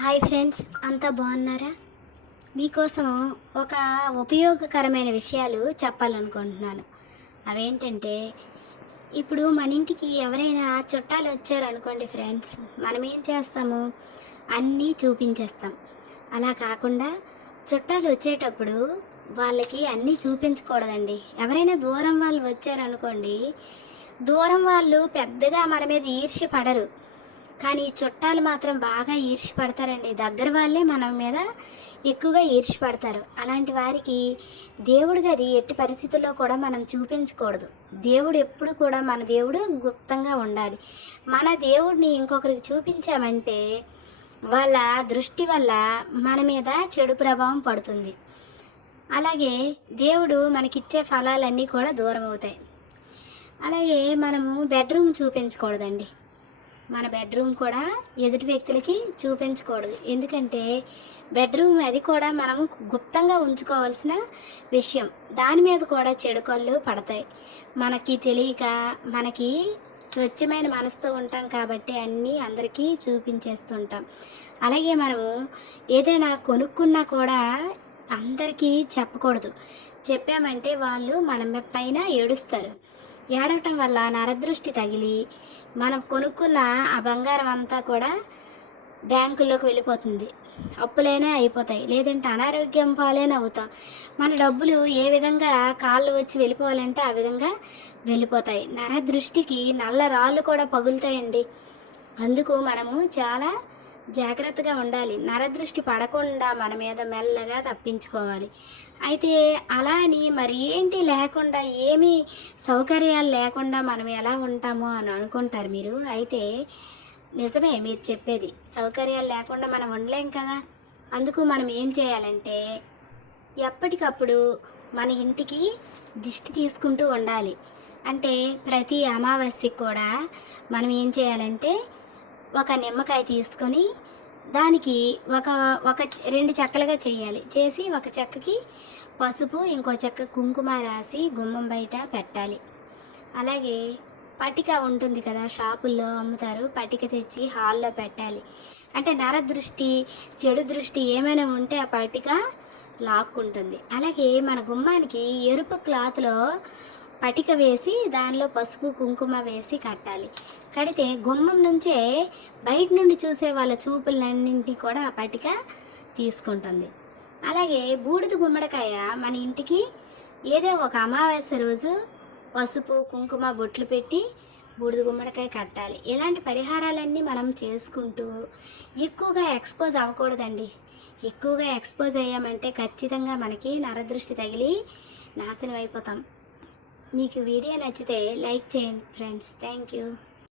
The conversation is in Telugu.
హాయ్ ఫ్రెండ్స్ అంతా బాగున్నారా? మీకోసం ఒక ఉపయోగకరమైన విషయాలు చెప్పాలనుకుంటున్నాను. అవేంటంటే ఇప్పుడు మన ఇంటికి ఎవరైనా చుట్టాలు వచ్చారనుకోండి ఫ్రెండ్స్ మనం ఏం చేస్తాము? అన్నీ చూపించేస్తాం. అలా కాకుండా చుట్టాలు వచ్చేటప్పుడు వాళ్ళకి అన్నీ చూపించకూడదండి. ఎవరైనా దూరం వాళ్ళు వచ్చారనుకోండి దూరం వాళ్ళు పెద్దగా మన మీద ఈర్ష్య పడరు. కానీ చుట్టాలు మాత్రం బాగా ఈర్ష్య పడతారండి దగ్గర వాళ్ళే మన మీద ఎక్కువగా ఈర్ష్య పడతారు అలాంటి వారికి దేవుడు గది ఎట్టి పరిస్థితుల్లో కూడా మనం చూపించకూడదు. దేవుడు ఎప్పుడు కూడా మన దేవుడు గుప్తంగా ఉండాలి. మన దేవుడిని ఇంకొకరికి చూపించామంటే వాళ్ళ దృష్టి వల్ల మన మీద చెడు ప్రభావం పడుతుంది. అలాగే దేవుడు మనకిచ్చే ఫలాలన్నీ కూడా దూరం అవుతాయి. అలాగే మనము బెడ్రూమ్ చూపించకూడదండి. మన బెడ్రూమ్ కూడా ఎదుటి వ్యక్తులకి చూపించకూడదు. ఎందుకంటే బెడ్రూమ్ అది కూడా మనం గుప్తంగా ఉంచుకోవాల్సిన విషయం. దాని మీద కూడా చెడు కళ్ళు పడతాయి. మనకి తెలియక మనకి స్వచ్ఛమైన మనసుతో ఉంటాం కాబట్టి అన్నీ అందరికీ చూపించేస్తుంటాం. అలాగే మనము ఏదైనా కొనుక్కున్నా కూడా అందరికీ చెప్పకూడదు. చెప్పామంటే వాళ్ళు మన పైన ఏడుస్తారు. ఏడవటం వల్ల నరదృష్టి తగిలి మనం కొనుక్కున్న ఆ బంగారం అంతా కూడా బ్యాంకుల్లోకి వెళ్ళిపోతుంది. అప్పులేనే అయిపోతాయి. లేదంటే అనారోగ్యం పాలైనా అవుతాం. మన డబ్బులు ఏ విధంగా కాళ్ళు వచ్చి వెళ్ళిపోవాలంటే ఆ విధంగా వెళ్ళిపోతాయి. నరదృష్టికి నల్ల రాళ్ళు కూడా పగులుతాయండి. అందుకు మనము చాలా జాగ్రత్తగా ఉండాలి. నరదృష్టి పడకుండా మన మీద మెల్లగా తప్పించుకోవాలి. అయితే అలా అని మరి ఏంటి లేకుండా ఏమీ సౌకర్యాలు లేకుండా మనం ఎలా ఉంటామో అని అనుకుంటారు మీరు? అయితే నిజమే మీరు చెప్పేది. సౌకర్యాలు లేకుండా మనం ఉండలేం కదా. అందుకు మనం ఏం చేయాలంటే ఎప్పటికప్పుడు మన ఇంటికి దిష్టి తీసుకుంటూ ఉండాలి. అంటే ప్రతి అమావాస్యకి కూడా మనం ఏం చేయాలంటే ఒక నిమ్మకాయ తీసుకొని దానికి ఒక ఒక రెండు చెక్కలుగా చేయాలి. చేసి ఒక చెక్కకి పసుపు ఇంకో చెక్క కుంకుమ రాసి గుమ్మం బయట పెట్టాలి. అలాగే పటిక ఉంటుంది కదా షాపుల్లో అమ్ముతారు. పటిక తెచ్చి హాల్లో పెట్టాలి. అంటే నరదృష్టి చెడు దృష్టి ఏమైనా ఉంటే ఆ పటిక లాక్కుంటుంది. అలాగే మన గుమ్మానికి ఎరుపు క్లాత్లో పటిక వేసి దానిలో పసుపు కుంకుమ వేసి కట్టాలి. కడితే గుమ్మం నుంచే బయట నుండి చూసే వాళ్ళ చూపులన్నింటినీ కూడా ఆ తీసుకుంటుంది. అలాగే బూడిద గుమ్మడికాయ మన ఇంటికి ఏదో ఒక అమావాస్య రోజు పసుపు కుంకుమ బొట్లు పెట్టి బూడిద గుమ్మడికాయ కట్టాలి. ఇలాంటి పరిహారాలన్నీ మనం చేసుకుంటూ ఎక్కువగా ఎక్స్పోజ్ అవ్వకూడదండి. ఎక్కువగా ఎక్స్పోజ్ అయ్యామంటే ఖచ్చితంగా మనకి నరదృష్టి తగిలి నాశనం అయిపోతాం. మీకు వీడియో నచ్చితే లైక్ చేయండి ఫ్రెండ్స్. Thank you.